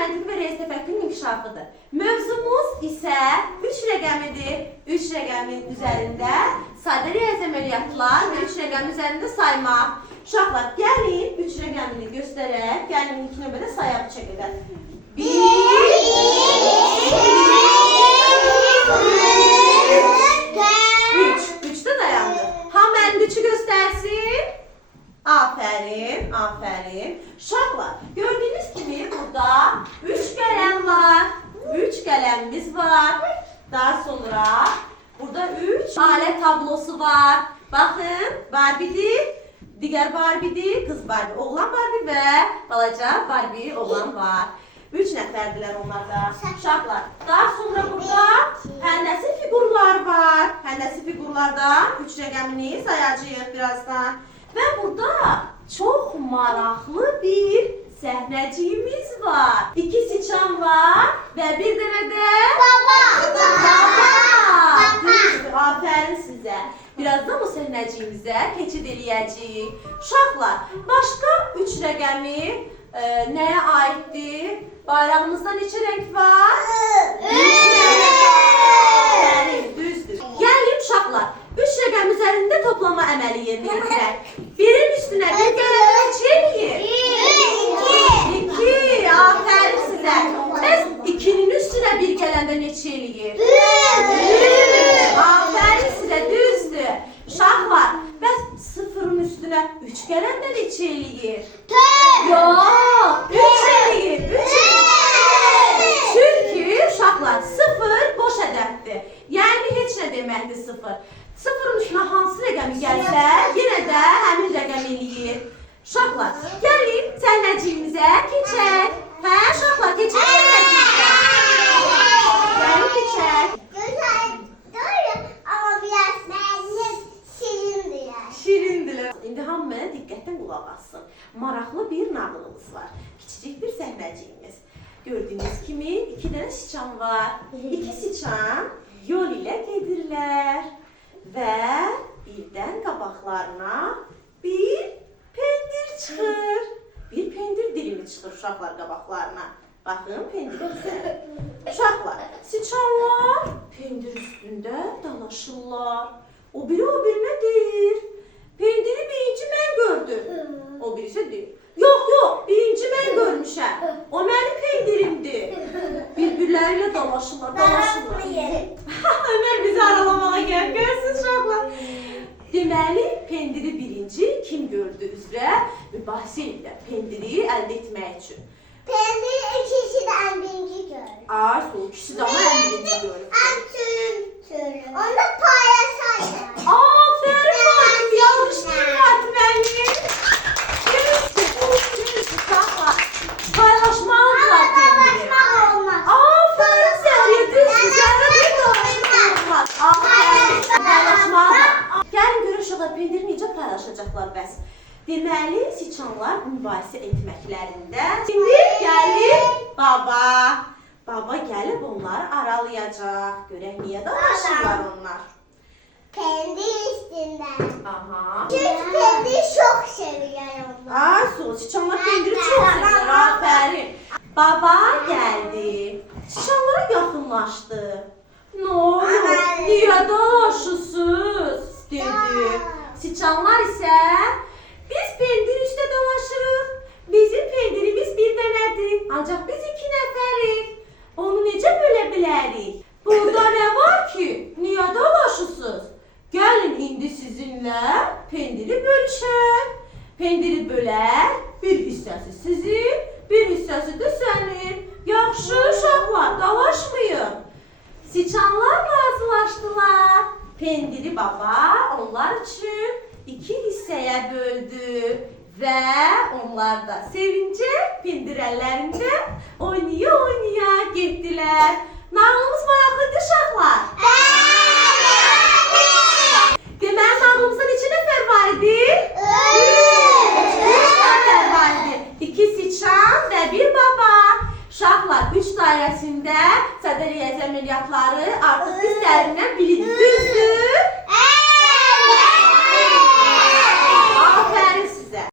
məntiqi və real təfəkkürün inkişafıdır. Mövzumuz isə 3 rəqəmidir. 3 rəqəmin üzərində sadə riyazi əməliyyatlar və 3 rəqəmin üzərində saymaq. Uşaqlar, gəlin 3 rəqəmini göstərək. Gəlin ilk növbədə sayaq çəkilək. 1, 2, 3. 3-də dayandı. Hamı əlində 3-ü göstərsin. Aferin, aferin. Uşaqlar, gördüyünüz kimi burada 3 qələm var. 3 qələmimiz var. Daha sonra burada 3 alət tablosu var. Baxın, Barbie'dir, digər Barbie'dir, qız Barbie, oğlan Barbie və balaca Barbie oğlan var. 3 nəfərdirlər onlar da. Uşaqlar, daha sonra burada həndəsi figurlar var. Həndəsi figurlardan 3 rəqəmini sayacağıq birazdan. Və burada çox maraqlı bir səhnəciyimiz var. 2 siçan var və bir dənə də baba. Düzdür, aferin sizə. Birazdan bu səhnəciyimizə keçid eləyəcəyik. Uşaqlar, başqa 3 rəqəmi nəyə aiddir? Bayrağımızda neçə rəng var? 3 rəng var. Düzdür. Gəlin uşaqlar, 3 rəqəm üzərində toplama əməli yerinə yetirək. Birin üstünə bir gələndə neçə eləyir? 2. Aferin sizə. Bəs 2-nin üstünə bir gələndə neçə eləyir? 3. Aferin sizə, düzdür. Uşaqlar, bəs 0-ın üstünə 3 gələndə neçə eləyir? 4. Yox, 3 eləyir. 3 eləyir. Çünki uşaqlar 0 boş ədəddir. Yəni heç nə deməkdir 0. 0-ın üstünə hansı rəqəmi gəlsə, yenə də həmin rəqəm eləyir. Uşaqlar, gəlin səhnəciyimizə keçək. Hə, uşaqlar, keçək səhnəciyimizə. Gəlin keçək. Ama biraz beğendim. Şirindiler. Şirindirlər. İndi hamı mənə diqqətlə qulaq assın. Maraqlı bir nağılımız var. Kiçicik bir səhnəciyimiz. Gördüyünüz kimi 2 dənə siçan var. 2 siçan yol ilə gedirlər. Və birdən qabaqlarına bir pendir çıxır. Bir pendir dilimi çıxır uşaqlar qabaqlarına. Baxın pendirimizə. Uşaqlar, siçanlar pendir üstündə dalaşırlar. O biri o birinə deyir. Pendiri birinci mən gördüm. O birisi deyir. Yox, yox, birinci mən görmüşəm. O mənim pendirimdir. Bir-birləri ilə dalaşırlar, dalaşırlar. Ömər bizi aralamağa gəl, görsün uşaqlar. Deməli, pendiri birinci kim gördü üzrə mübahisə edirlər pendiri əldə etmək üçün. Pendiri ikisinden birinci gördüm. Ay, o ikisi də ama ən birinci görür. En türlü. Onu paylaşayım. Aferin Fatih, yanlış değil Fatih benim. Uşaqlar, paylaşmalıdırlar pendiri. Olmaz. Aferin Zəhriyə, düzdür, Zəhriyə bir dalaşmaq olmaz. Aferin, paylaşmalıdır. Gəlin görün uşaqlar, pendiri necə paylaşacaqlar bəs. Deməli, siçanlar mübahisə etməklərində. Şimdi gəlir baba. Baba gəlib onları aralayacaq. Görək niyə dalaşırlar onlar. Pendir üstünden. Aha. Çünkü pendiri çok seviyorum. Ay, siçanlar pendiri çox sevirlər. Aferin. Baba gəldi. Siçanlara yaxınlaşdı. Nə olur? Niyə dalaşırsınız? Dedi. Siçanlar isə biz pendir üstə dalaşırıq. Bizim pendirimiz bir dənədir. Ancaq biz 2 nəfərik. Onu necə bölə bilərik? Burada nə var ki? Niyə dalaşırsınız? Gəlin indi sizinlə pendiri bölüşək. Pendiri bölər. Bir hissəsi sizin, bir hissəsi də sənin. Yaxşı uşaqlar, dalaşmayın. Siçanlar razılaşdılar. Pendiri baba onlar üçün 2 hissəyə böldü və onlar da sevincək pendir əllərində oynaya-oynaya getdilər. Nağılımız maraqlıdır uşaqlar. Deməli nağılımızda neçə nəfər var idi? 3 nəfər var idi. 2 siçan və bir baba. Uşaqlar 3 dairəsində sadə riyazi əməliyyatları